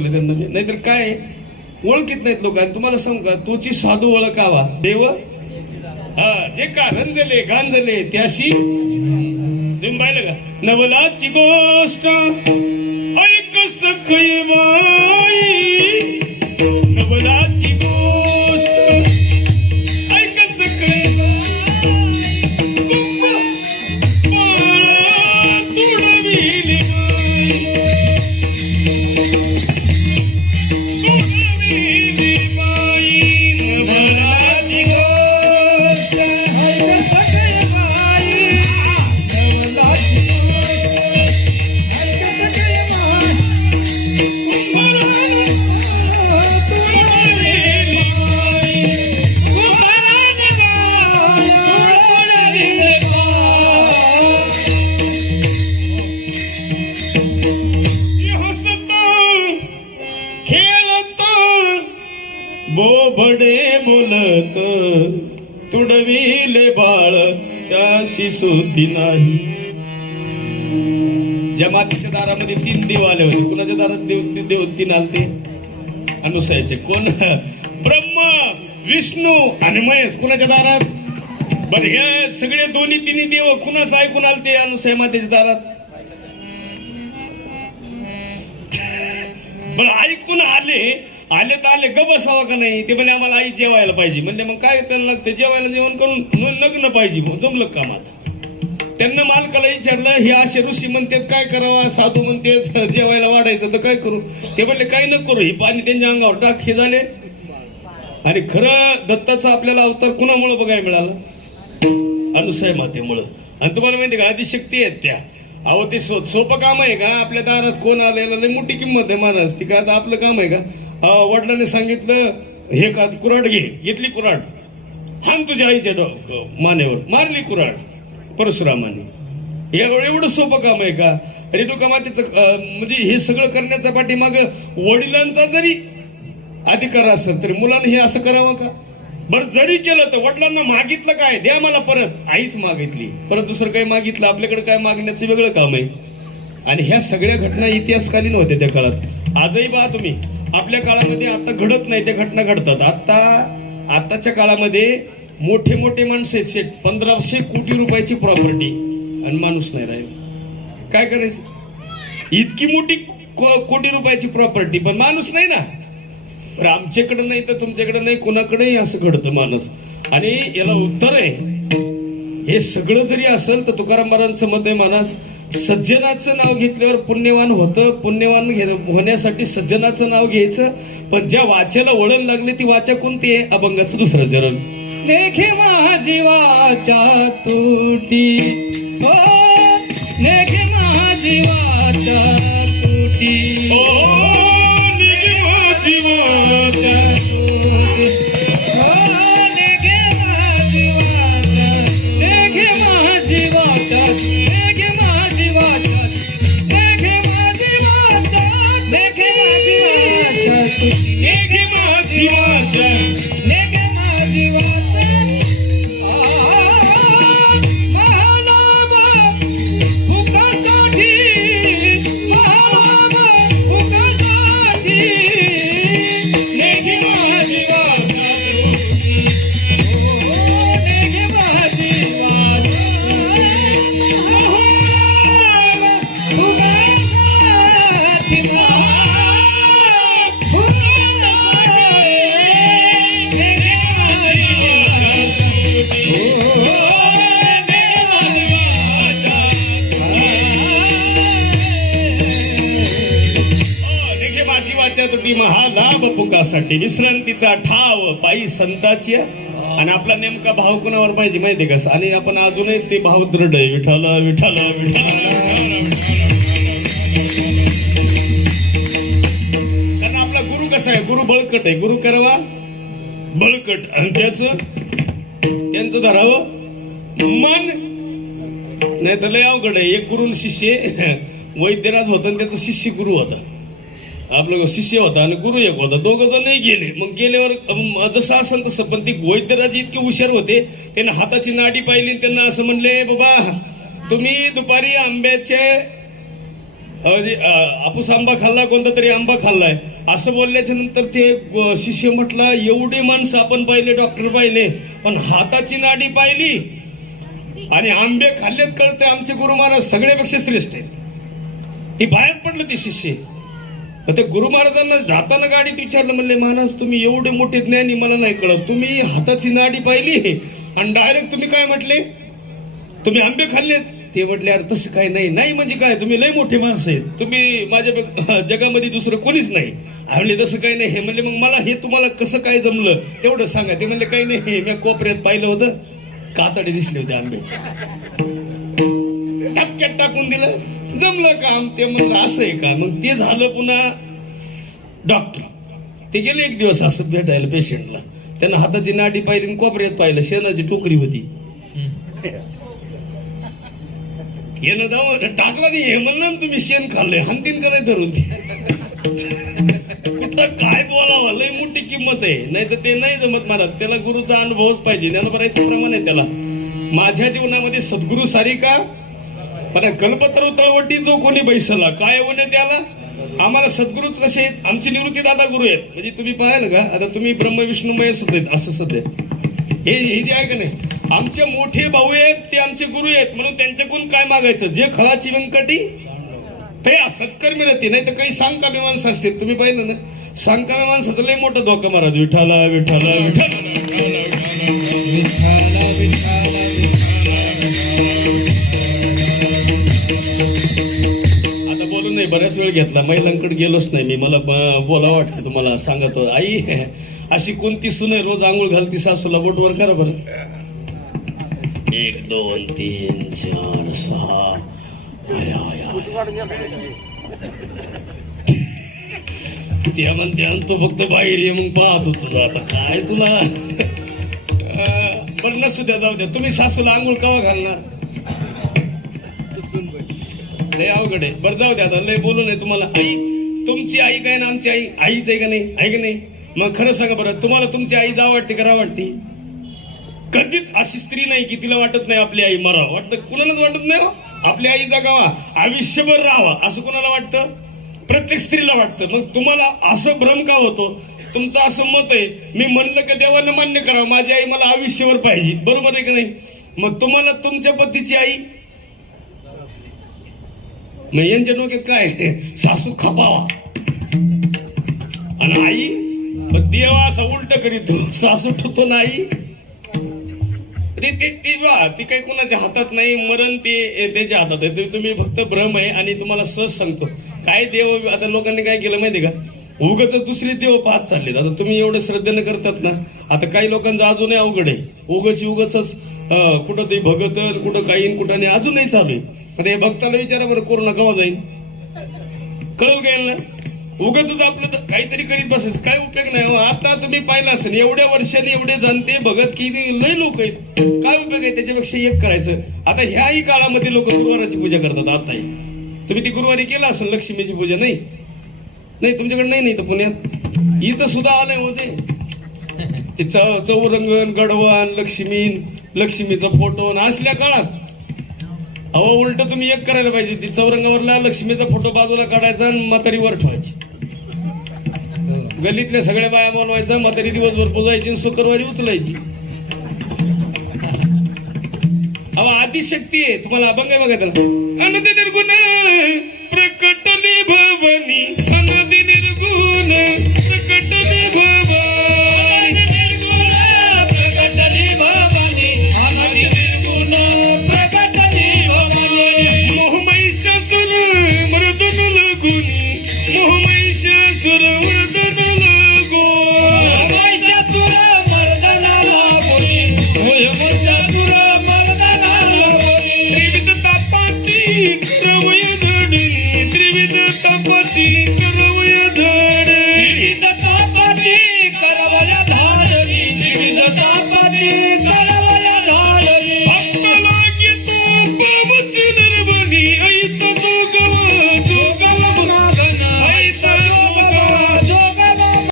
ओळखतील त्यांना. म्हणजे नाहीतर काय ओळखीत नाहीत लोक. तुम्हाला सांगू का तोची साधू ओळखावा. देव? हा जे का रंजले गांजले त्याशी? तुम्ही पाहिलं का? नवलाची गोष्ट. ऐक सखई बाई. नवलाची गोष्ट अशी सोती नाही. जमातीच्या दारामध्ये तीन देव आले होते कुणाच्या दारात देव ते देव तीन आलते अनुसयाचे कोण? ब्रह्मा विष्णू आणि महेश. कुणाच्या दारात? बर हे सगळे दोन्ही तिन्ही देव कुणाच ऐकून आलते अनुसय मातेच्या दारात? बर ऐकून आले आले तर आले ग बसावा का नाही? ते म्हणे आम्हाला आई जेवायला पाहिजे. म्हणजे मग काय त्यांना ते जेवायला जेवण करून मग लग्न पाहिजे मग जमलं कामात त्यांना मालकाला विचारलं हे असे ऋषी म्हणतात काय करावा? साधू म्हणतात जेवायला वाढायचं तर काय करू? ते म्हणले काय न करू हे पाणी त्यांच्या अंगावर टाक हे झाले. आणि खरं दत्ताचा आपल्याला अवतार कुणामुळे बघायला मिळाला? अनुसय मातेमुळं. आणि तुम्हाला माहिती आहे का आदिशक्ती आहेत त्या. अहो ते सो सोपं काम आहे का? आपल्या दारात कोण आलेलं लई मोठी किंमत आहे मानस ती काय आता आपलं काम आहे का? वडिलांनी सांगितलं हे का कुराड घे. घेतली कुराड हान तुझ्या आईच्या डो मानेवर. मारली कुराड परशुरामाने. यावेळी एवढं सोपं काम आहे का? रेणुका मातेचं म्हणजे हे सगळं करण्याचा पाठीमाग वडिलांचा जरी अधिकार असेल तरी मुलांनी हे असं करावं का? बरं जरी केलं तर वडिलांना मागितलं काय? द्या मला परत. आईच मागितली. परत दुसरं काही मागितलं? आपल्याकडे काय मागण्याचं वेगळं काम आहे. आणि ह्या सगळ्या घटना इतिहासकालीन होत्या त्या काळात. आजही पहा तुम्ही. आपल्या काळामध्ये आता घडत नाही त्या घटना घडतात. आता आताच्या काळामध्ये मोठे मोठे माणसे पंधराशे कोटी रुपयाची प्रॉपर्टी आणि माणूस नाही राहील. काय करायचं? इतकी मोठी कोटी रुपयाची प्रॉपर्टी पण माणूस नाही ना. तर आमच्याकडे नाही तर तुमच्याकडे नाही कोणाकडेही असं घडतं माणूस. आणि याला उत्तर आहे हे सगळं जरी असेल तर तुकाराम महाराजांचं मत आहे महाराज सज्जनाचं नाव घेतल्यावर पुण्यवान होतं पुण्यवान घे होण्यासाठी सज्जनाचं नाव घ्यायचं पण ज्या वाचेला वळण लागले ती वाचा कोणती आहे? अभंगाचं दुसरं जरण लेखे महाजीवाच्या तुटी. हो, लेखे महालाभ विश्रांतीचा ठाव पायी संताची आणि आपला नेमका भाव कुणावर पाहिजे माहितीये कस आणि आपण अजूनही ते भाव दृढ आहे. विठाल विठाल विठाल कारण आपला गुरु कसा आहे? गुरु बळकट आहे. गुरु करावा. बळकट. आणि त्याच? त्यांचं धरावं. मन. नाही तर लय अवघड आहे. एक गुरु शिष्य. वैद्यराज होता आणि त्याचा शिष्य गुरु होता. आपलं शिष्य होता आणि गुरु एक होता. दोघं जणही गेले. मग गेल्यावर जसं असं तसं. पण ती वैद्यराज इतके हुशार होते त्यांना हाताची नाडी पाहिली त्यांना असं म्हणले बाबा तुम्ही दुपारी आंब्याचे आपूस आंबा खाल्ला कोणता तरी आंबा खाल्लाय. असं बोलल्याच्या नंतर ते शिष्य म्हटला एवढे माणसं आपण पाहिले डॉक्टर पाहिले पण हाताची नाडी पाहिली आणि आंबे खाल्लेत कळते आमचे गुरु महाराज सगळ्यापेक्षा श्रेष्ठ आहेत. ती बाहेर पडलं ते शिष्य. ते गुरु महाराजांना जाताना गाडीत विचारलं म्हणले महाराज तुम्ही एवढे मोठे ज्ञानी मला नाही कळत. तुम्ही हाताची नाडी पाहिली आणि डायरेक्ट तुम्ही काय म्हटले? तुम्ही आंबे खाल्लेत. ते म्हटले अरे तसं काय नाही. नाही म्हणजे काय? तुम्ही लय मोठे माणसं आहेत. तुम्ही माझ्या जगामध्ये दुसरं कोणीच नाही. म्हणले तसं काही नाही. हे म्हणले मग मला हे तुम्हाला कसं काय जमलं? तेवढं सांगा. ते म्हणले काही नाही. हे मी कोपऱ्यात पाहिलं होतं. कातडे दिसले होते आंब्याचे. टपक्यात टाकून दिलं. जमलं काम ते म्हणलं असं आहे का? मग ते झालं पुन्हा डॉक्टर ते गेले एक दिवस असं भेटायला पेशंटला त्यांना हाताची नाडी पाहिली आणि कोपऱ्यात पाहिलं. शेणाची टोकरी होती. येणं जाऊ टाकला नाही. हे म्हणलं तुम्ही शेण खाल्लंय. हंतीन नाही धरून? कुठं काय बोलावं? लय मोठी किंमत आहे. नाही तर ते नाही जमत मला. त्याला गुरुचा अनुभवच पाहिजे. ज्ञानपरायचं प्रमाण आहे त्याला. माझ्या जीवनामध्ये सद्गुरू सारिका पण कल्पतरू तळवटी जो कोणी बैसला? काय होणे त्याला? आम्हाला सद्गुरूच कसे आहेत? आमचे निवृत्ती दादा गुरु आहेत. म्हणजे तुम्ही पाहाल का? आता तुम्ही ब्रह्मविष्णुमय सध्या असं सध्या. हे हे जे आहे का नाही? आमचे मोठे भाऊ आहेत ते आमचे गुरु आहेत. म्हणून त्यांच्याकडून काय मागायचं? जे खळाची व्यंकटी ते सत्कर्मी राहते नाही तर काही सांगकामी माणसं असते तुम्ही पाहिलं ना? सांगकामी माणसाचं लय मोठं धोका महाराज विठाला विठाला विठाला विठाला विठाला नाही बऱ्याच वेळ घेतला. महिलांकडे गेलोच नाही मी. मला बोला वाटतं तुम्हाला सांगतो आई अशी कोणती सुन आहे रोज आंघोळ घालती सासूला? बोटवर करा बरं. एक दोन तीन चार सहा. त्या म्हणते आणि तो फक्त बाहेर ये मग पाहतो तुझं. आता काय तुला? बरं नसू द्या जाऊ द्या. तुम्ही सासूला आंघोळ कवा घालणार? लय अवघड आहे. बरं जाऊ द्या आता लय बोलू नये तुम्हाला. आई तुमची आई काय ना आमची आई? आईच आहे का नाही? आहे का नाही? मग खरं सांगा बरं तुम्हाला तुमची आई जाव वाटते करा वाटते कधीच अशी स्त्री नाही की तिला वाटत नाही आपली आई मरा वाटतं कुणालाच वाटत नाही आपली आई जगावा आयुष्यभर राहावा असं कुणाला वाटतं? प्रत्येक स्त्रीला वाटतं. मग तुम्हाला असं भ्रम का होतो? तुमचं असं मत आहे मी म्हणलं का देवानं मान्य करावं? माझी आई मला आयुष्यभर पाहिजे. बरोबर आहे का नाही? मग तुम्हाला तुमच्या पतीची आई मग यांच्या डोक्यात काय? सासू खपावा आणि आई देवा असं उलट करीतो. सासू ठुतो नाही. ती ती ती वा ती काही कोणाच्या हातात नाही. मरण ते त्याच्या हातात आहे. तुम्ही फक्त भ्रम आहे आणि तुम्हाला सहज सांगतो. काय देव आता लोकांनी काय केलं माहिती का? उगच दुसरे देव पाहत चाललेत. आता तुम्ही एवढं श्रद्धेनं करतात ना आता काही लोकांचं अजूनही अवघड आहे. उगच उगच कुठं ते भगत कुठं काही कुठं नाही अजूनही चालू आहे. आता हे भक्ताला विचारा बरं कोरोना कवा जाईल? कळव गेल ना उगाच आपलं तर काहीतरी करीत बसेस काय उपयोग नाही हो. आता तुम्ही पाहिलं असेल एवढ्या वर्षाने एवढे जाणते भगत की लय लोक आहेत. काय उपयोग आहे त्याच्यापेक्षा एक करायचं? आता ह्याही काळामध्ये लोक गुरुवाराची पूजा करतात आताही. तुम्ही ती गुरुवारी केला असेल लक्ष्मीची पूजा नाही? नाही तुमच्याकडे नाही नाही तर पुण्यात? इथं सुद्धा आलंय होते ते. चौ चौरंगण गडवान लक्ष्मी लक्ष्मीचा फोटो असल्या काळात अहो उलट तुम्ही एक करायला पाहिजे. ती चौरंगावरला लक्ष्मीचा फोटो बाजूला काढायचा आणि म्हातारी वर ठेवायची. गल्लीतल्या सगळ्या बाया बोलवायचा म्हातारी दिवसभर पुजायची आणि शुक्रवारी उचलायची. अहो आदिशक्ती आहे. तुम्हाला अभंग आहे बघा त्याला. अनदी निर्गुण प्रकटली भवनी अनदी निर्गुण प्रकटली भवनी ಸಾಕ್ಷಿ ಕರುವಯ ಧಾರೆ